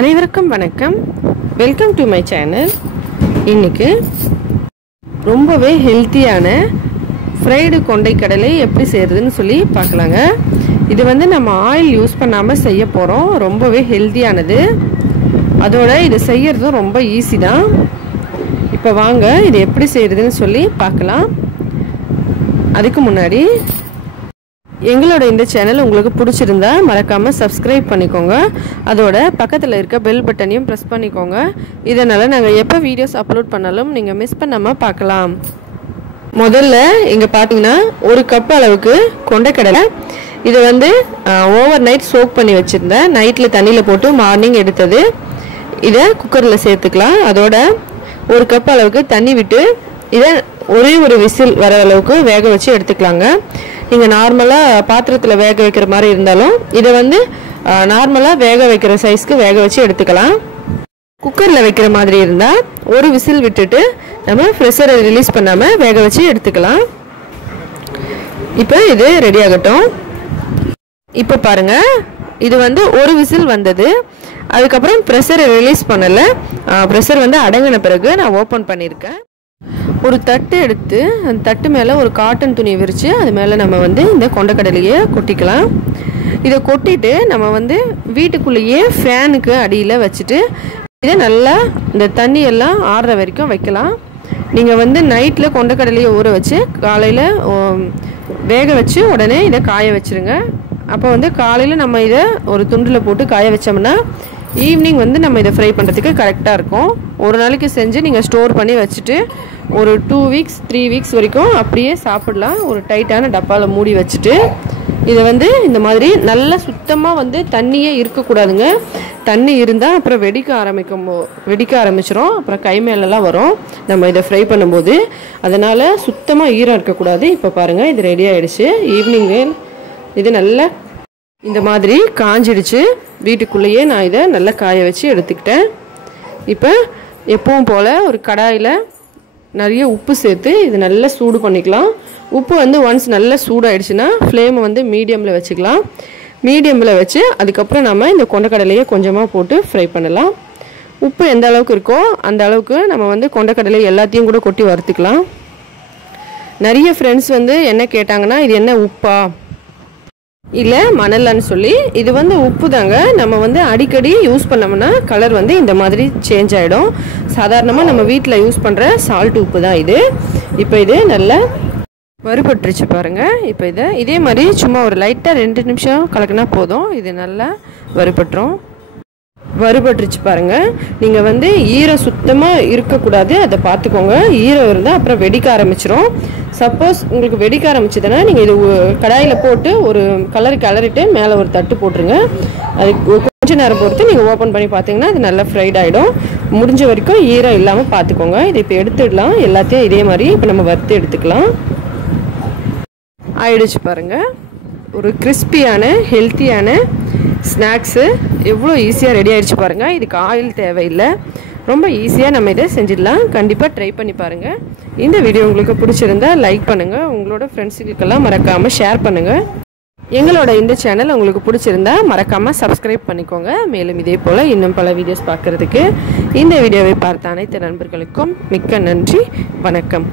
அனைவருக்கும் வணக்கம். Welcome to my channel இன்னைக்கு ரொம்பவே ஹெல்த்தியான ஃப்ரைடு கொண்டை கடலை எப்படி செய்கிறதுன்னு சொல்லி பார்க்கலாங்க. இது வந்து நம்ம ஆயில் யூஸ் பண்ணாமல் செய்ய போகிறோம் ரொம்பவே ஹெல்த்தியானது அதோட இது செய்யறதும் ரொம்ப ஈஸி தான். இப்போ வாங்க இது எப்படி செய்கிறதுன்னு சொல்லி பார்க்கலாம். அதுக்கு முன்னாடி எங்களோட இந்த சேனல் உங்களுக்கு பிடிச்சிருந்தா மறக்காமல் சப்ஸ்கிரைப் பண்ணிக்கோங்க. அதோட பக்கத்தில் இருக்க பெல் பட்டனையும் ப்ரெஸ் பண்ணிக்கோங்க. இதனால் நாங்கள் எப்போ வீடியோஸ் அப்லோட் பண்ணாலும் நீங்கள் மிஸ் பண்ணாமல் பார்க்கலாம். முதல்ல இங்கே பார்த்தீங்கன்னா ஒரு கப் அளவுக்கு கொண்டைக்கடலை. இதை வந்து ஓவர் நைட் சோக் பண்ணி வச்சுருந்தேன். நைட்டில் தண்ணியில் போட்டு மார்னிங் எடுத்தது. இதை குக்கரில் சேர்த்துக்கலாம். அதோட ஒரு கப் அளவுக்கு தண்ணி விட்டு இதை ஒரே ஒரு விசில் வர அளவுக்கு வேக வச்சு எடுத்துக்கலாங்க. நீங்கள் நார்மலாக பாத்திரத்தில் வேக வைக்கிற மாதிரி இருந்தாலும் இதை வந்து நார்மலாக வேக வைக்கிற சைஸ்க்கு வேக வச்சு எடுத்துக்கலாம். குக்கரில் வைக்கிற மாதிரி இருந்தால் ஒரு விசில் விட்டுட்டு நம்ம ஃப்ரெஷரை ரிலீஸ் பண்ணாமல் வேக வச்சு எடுத்துக்கலாம். இப்போ இது ரெடி ஆகட்டும். இப்போ பாருங்கள் இது வந்து ஒரு விசில் வந்தது. அதுக்கப்புறம் ப்ரெஷரை ரிலீஸ் பண்ணலை. ப்ரெஷர் வந்து அடங்கின பிறகு நான் ஓப்பன் பண்ணியிருக்கேன். ஒரு தட்டு எடுத்து அந்த தட்டு மேலே ஒரு காட்டன் துணி விரித்து அது மேலே நம்ம வந்து இந்த கொண்டக்கடலையை கொட்டிக்கலாம். இதை கொட்டிட்டு நம்ம வந்து வீட்டுக்குள்ளேயே ஃபேனுக்கு அடியில் வச்சுட்டு இதை நல்லா இந்த தண்ணி எல்லாம் ஆடுற வரைக்கும் வைக்கலாம். நீங்கள் வந்து நைட்டில் கொண்டக்கடலையை ஊற வச்சு காலையில் வேக வச்சு உடனே இதை காய வச்சுருங்க. அப்போ வந்து காலையில் நம்ம இதை ஒரு துண்டில் போட்டு காய வச்சோம்னா ஈவினிங் வந்து நம்ம இதை ஃப்ரை பண்ணுறதுக்கு கரெக்டாக இருக்கும். ஒரு நாளைக்கு செஞ்சு நீங்கள் ஸ்டோர் பண்ணி வச்சுட்டு ஒரு டூ வீக்ஸ் த்ரீ வீக்ஸ் வரைக்கும் அப்படியே சாப்பிடலாம். ஒரு டைட்டான டப்பாவில் மூடி வச்சுட்டு இதை வந்து இந்த மாதிரி நல்லா சுத்தமாக வந்து தண்ணியே இருக்கக்கூடாதுங்க. தண்ணி இருந்தால் அப்புறம் வெடிக்க ஆரம்பிக்கும் வெடிக்க ஆரம்பிச்சிரும். அப்புறம் கை மேலெல்லாம் வரும். நம்ம இதை ஃப்ரை பண்ணும்போது அதனால் சுத்தமாக ஈரம் இருக்கக்கூடாது. இப்போ பாருங்கள் இது ரெடி ஆகிடுச்சு ஈவினிங்கு இது நல்லா இந்த மாதிரி காஞ்சிடுச்சு. வீட்டுக்குள்ளேயே நான் இதை நல்லா காய வச்சு எடுத்துக்கிட்டேன். இப்போ எப்பவும் போல் ஒரு கடாயில் நிறைய உப்பு சேர்த்து இது நல்லா சூடு பண்ணிக்கலாம். உப்பு வந்து ஒன்ஸ் நல்லா சூடாயிடுச்சுன்னா ஃப்ளேமை வந்து மீடியமில் வச்சுக்கலாம். மீடியமில் வச்சு அதுக்கப்புறம் நம்ம இந்த கொண்டக்கடலையை கொஞ்சமாக போட்டு ஃப்ரை பண்ணலாம். உப்பு எந்த அளவுக்கு இருக்கோ அந்த அளவுக்கு நம்ம வந்து கொண்டக்கடலை எல்லாத்தையும் கூட கொட்டி வறுத்துக்கலாம். நிறைய ஃப்ரெண்ட்ஸ் வந்து என்ன கேட்டாங்கன்னா இது என்ன உப்பா? இல்லை மணலான்னு சொல்லி இது வந்து உப்பு தாங்க நம்ம வந்து அடிக்கடி யூஸ் பண்ணோம்னா கலர் வந்து இந்த மாதிரி சேஞ்ச் ஆகிடும் சாதாரணமாக நம்ம வீட்டில் யூஸ் பண்ணுற சால்ட் உப்பு தான் இது. இப்போ இது நல்லா வறுபட்டுருச்சு பாருங்கள் இப்போ இதை இதே மாதிரி சும்மா ஒரு லைட்டாக ரெண்டு நிமிஷம் கலக்குனா போதும். இது நல்லா வறுபட்டுரும். வறுபட்டுருச்சு பாருங்கள் நீங்கள் வந்து ஈரம் சுத்தமாக இருக்கக்கூடாது அதை பார்த்துக்கோங்க. ஈரம் இருந்தால் அப்புறம் வெடிக்க ஆரம்பிச்சிரும். சப்போஸ் உங்களுக்கு வெடிக்க ஆரம்பிச்சதுன்னா நீங்கள் இது கடாயில் போட்டு ஒரு கலர் கலரிட்டு மேலே ஒரு தட்டு போட்டுருங்க. அது கொஞ்ச நேரம் பொறுத்து நீங்கள் ஓப்பன் பண்ணி பார்த்தீங்கன்னா அது நல்லா ஃப்ரைட் ஆகிடும் முடிஞ்ச வரைக்கும் ஈரம் இல்லாமல் பார்த்துக்கோங்க. இதை இப்போ எடுத்துடலாம். எல்லாத்தையும் இதே மாதிரி இப்போ நம்ம வறுத்து எடுத்துக்கலாம். ஆயிடுச்சு பாருங்கள் ஒரு கிறிஸ்பியான ஹெல்த்தியான ஸ்நாக்ஸு எவ்வளோ ஈஸியாக ரெடி ஆகிடுச்சு பாருங்கள் இதுக்கு ஆயில் தேவையில்லை. ரொம்ப ஈஸியாக நம்ம இதை செஞ்சிடலாம். கண்டிப்பாக ட்ரை பண்ணி பாருங்கள் இந்த வீடியோ உங்களுக்கு பிடிச்சிருந்தா லைக் பண்ணுங்கள் உங்களோட ஃப்ரெண்ட்ஸுக்கெல்லாம் மறக்காமல் ஷேர் பண்ணுங்கள் எங்களோட இந்த சேனல் உங்களுக்கு பிடிச்சிருந்தா மறக்காமல் சப்ஸ்கிரைப் பண்ணிக்கோங்க. மேலும் இதே போல் இன்னும் பல வீடியோஸ் பார்க்குறதுக்கு இந்த வீடியோவை பார்த்த அனைத்து நண்பர்களுக்கும் மிக்க நன்றி. வணக்கம்.